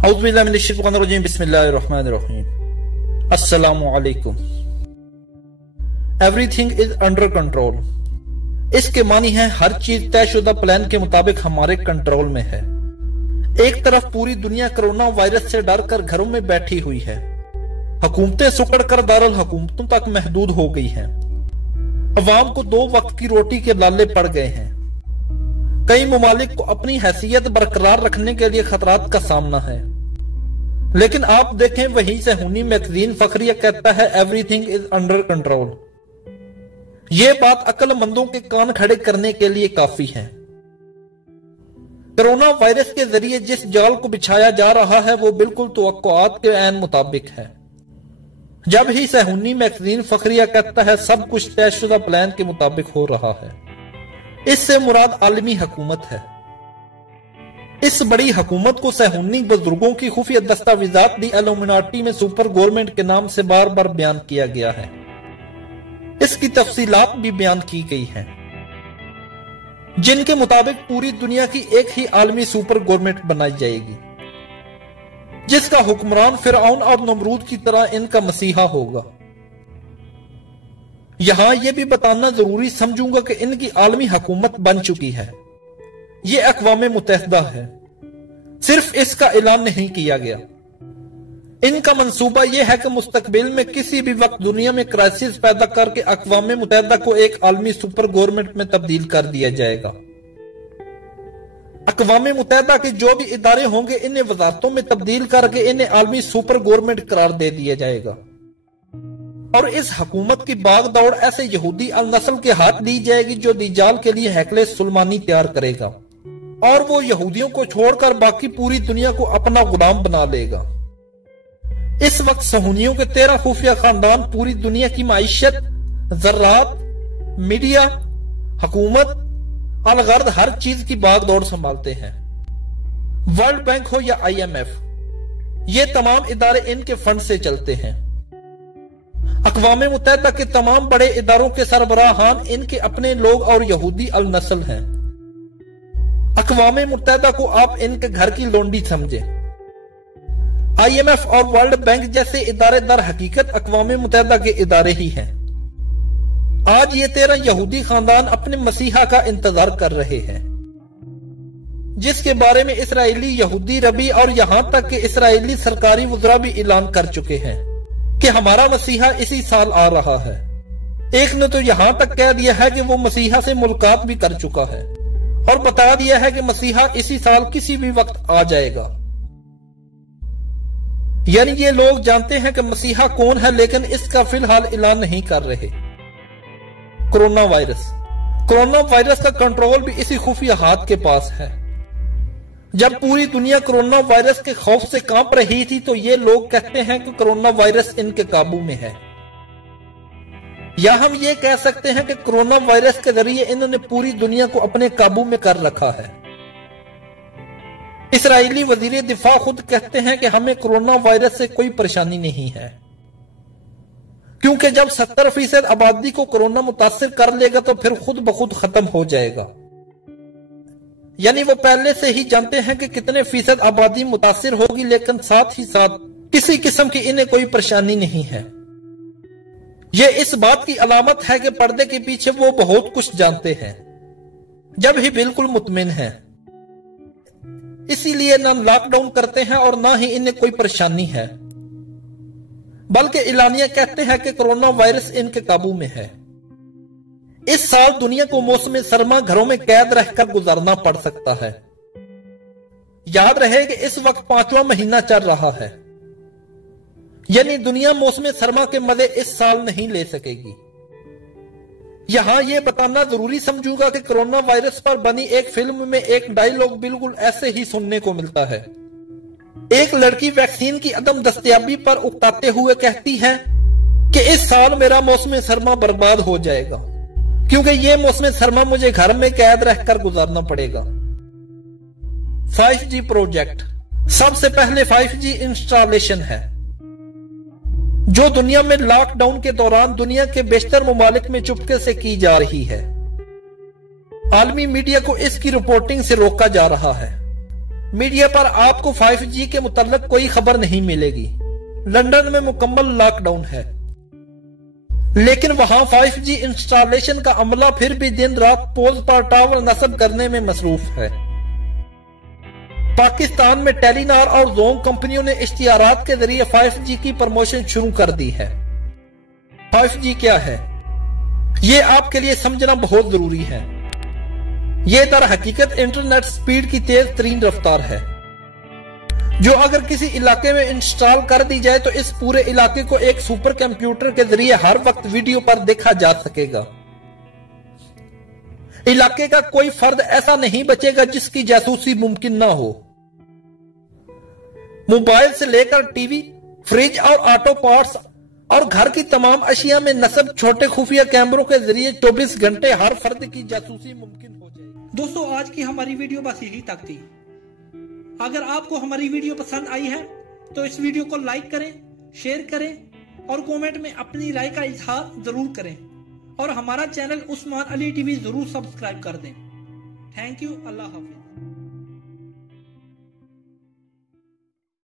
बिस्मिल्लाहिर्रहमानिर्रहीम। अस्सलामु अलैकुम। Everything is under control. इसके मानी है हर चीज तयशुदा प्लान के मुताबिक हमारे कंट्रोल में है। एक तरफ पूरी दुनिया कोरोना वायरस से डर कर घरों में बैठी हुई है। हुकूमतें सुकड़ कर दारुल हुकूमतों तक महदूद हो गई हैं। अवाम को 2 वक्त की रोटी के लाले पड़ गए हैं। कई ममालिक को अपनी हैसियत बरकरार रखने के लिए खतरात का सामना है। लेकिन आप देखें, वही सहूनी मैगजीन फखरिया कहता है एवरीथिंग इज अंडर कंट्रोल। ये बात अक्लमंदों के कान खड़े करने के लिए काफी है। कोरोना वायरस के जरिए जिस जाल को बिछाया जा रहा है वो बिल्कुल तवक्कुआत के ऐन मुताबिक है। जब ही सहूनी मैगजीन फखरिया कहता है सब कुछ तयशुदा प्लान के मुताबिक हो रहा है, इससे मुराद आलमी हुकूमत है। इस बड़ी हुकूमत को सहूनी बुजुर्गों की खुफिया दस्तावेजात दी इल्यूमिनाटी में सुपर गवर्नमेंट के नाम से बार बार बयान किया गया है। इसकी तफसीलात भी बयान की गई हैं, जिनके मुताबिक पूरी दुनिया की एक ही आलमी सुपर गवर्नमेंट बनाई जाएगी, जिसका हुक्मरान फिरऔन और नमरूद की तरह इनका मसीहा होगा। यहां यह भी बताना जरूरी समझूंगा कि इनकी आलमी हुकूमत बन चुकी है। ये अक़वाम मुत्तहिदा है, सिर्फ इसका ऐलान नहीं किया गया। इनका मंसूबा यह है कि मुस्तकबिल में किसी भी वक्त दुनिया में क्राइसिस पैदा करके अक़वाम मुत्तहिदा को एक आलमी सुपर गवर्नमेंट में तब्दील कर दिया जाएगा। अक़वाम मुत्तहिदा के जो भी इदारे होंगे इन्हें वज़ारतों में तब्दील करके इन्हें आलमी सुपर गवर्नमेंट करार दे दिया जाएगा। और इस हुकूमत की बाग दौड़ ऐसे यहूदी अल नस्ल के हाथ दी जाएगी जो दज्जाल के लिए हैकले सुलेमानी तैयार करेगा, और वो यहूदियों को छोड़कर बाकी पूरी दुनिया को अपना गुलाम बना लेगा। इस वक्त सहूनियों के 13 खुफिया खानदान पूरी दुनिया की माइशत, ज़रात, मीडिया, हुकूमत, अलगर्द हर चीज की बाग दौड़ संभालते हैं। वर्ल्ड बैंक हो या IMF, ये तमाम इदारे इनके फंड से चलते हैं। अक़वाम मुत्तहिदा के तमाम बड़े इदारों के सरबराहान इनके अपने लोग और यहूदी अल नस्ल हैं। अक़वाम मुत्तहिदा को आप इनके घर की लोंडी समझे। IMF और वर्ल्ड बैंक जैसे इदारे दर हकीकत अक़वाम मुत्तहिदा के इदारे ही हैं। आज ये 13 यहूदी खानदान अपने मसीहा का इंतजार कर रहे हैं, जिसके बारे में इसराइली यहूदी रबी और यहां तक कि इसराइली सरकारी वज़रा भी ऐलान कर चुके हैं कि हमारा मसीहा इसी साल आ रहा है। एक ने तो यहां तक कह दिया है कि वो मसीहा से मुलाकात भी कर चुका है और बता दिया है कि मसीहा इसी साल किसी भी वक्त आ जाएगा। यानी ये लोग जानते हैं कि मसीहा कौन है, लेकिन इसका फिलहाल ऐलान नहीं कर रहे। कोरोना वायरस का कंट्रोल भी इसी खुफिया हाथ के पास है। जब पूरी दुनिया कोरोना वायरस के खौफ से कांप रही थी तो ये लोग कहते हैं कि कोरोना वायरस इनके काबू में है, या हम ये कह सकते हैं कि कोरोना वायरस के जरिए इन्होंने पूरी दुनिया को अपने काबू में कर रखा है। इसराइली वजीर दिफा खुद कहते हैं कि हमें कोरोना वायरस से कोई परेशानी नहीं है, क्योंकि जब 70% आबादी को कोरोना मुतासिर कर लेगा तो फिर खुद ब खुद खत्म हो जाएगा। यानी वो पहले से ही जानते हैं कि कितने फीसद आबादी मुतासिर होगी, लेकिन साथ ही साथ किसी किस्म की इन्हें कोई परेशानी नहीं है। ये इस बात की अलामत है कि पर्दे के पीछे वो बहुत कुछ जानते हैं, जब ही बिल्कुल मुतमिन हैं। इसीलिए ना लॉकडाउन करते हैं और ना ही इन्हें कोई परेशानी है, बल्कि इलानिया कहते हैं कि कोरोना वायरस इनके काबू में है। इस साल दुनिया को मौसम सरमा घरों में कैद रहकर गुजारना पड़ सकता है। याद रहे कि इस वक्त 5वां महीना चल रहा है, यानी दुनिया मौसम सरमा के मजे इस साल नहीं ले सकेगी। यहां यह बताना जरूरी समझूंगा कि कोरोना वायरस पर बनी एक फिल्म में एक डायलॉग बिल्कुल ऐसे ही सुनने को मिलता है। एक लड़की वैक्सीन की अदम दस्तयाबी पर उकताते हुए कहती है कि इस साल मेरा मौसम सरमा बर्बाद हो जाएगा, क्योंकि ये मौसम सरमा मुझे घर में कैद रहकर गुजारना पड़ेगा। 5G प्रोजेक्ट सबसे पहले 5G इंस्टॉलेशन है, जो दुनिया में लॉकडाउन के दौरान दुनिया के बेशतर ममालिक में चुपके से की जा रही है। आलमी मीडिया को इसकी रिपोर्टिंग से रोका जा रहा है। मीडिया पर आपको 5G के मुतल्लिक कोई खबर नहीं मिलेगी। लंदन में मुकम्मल लॉकडाउन है, लेकिन वहां 5G इंस्टॉलेशन का अमला फिर भी दिन रात पोल पर टावर नस्ब करने में मसरूफ है। पाकिस्तान में टेलीनॉर और जोंग कंपनियों ने इश्तिहारात के जरिए 5G की प्रमोशन शुरू कर दी है। 5G क्या है, ये आपके लिए समझना बहुत जरूरी है। ये दर हकीकत इंटरनेट स्पीड की तेज तरीन रफ्तार है, जो अगर किसी इलाके में इंस्टॉल कर दी जाए तो इस पूरे इलाके को एक सुपर कंप्यूटर के जरिए हर वक्त वीडियो पर देखा जा सकेगा। इलाके का कोई फर्द ऐसा नहीं बचेगा जिसकी जासूसी मुमकिन ना हो। मोबाइल से लेकर टीवी, फ्रिज और ऑटो पार्ट्स और घर की तमाम अशिया में नस्ब छोटे खुफिया कैमरों के जरिए 24 घंटे हर फर्द की जासूसी मुमकिन हो जाएगी। दोस्तों, आज की हमारी वीडियो बस यही तक थी। अगर आपको हमारी वीडियो पसंद आई है तो इस वीडियो को लाइक करें, शेयर करें और कमेंट में अपनी राय का इजहार जरूर करें और हमारा चैनल उस्मान अली टीवी जरूर सब्सक्राइब कर दें। Thank you. Allah Hafiz.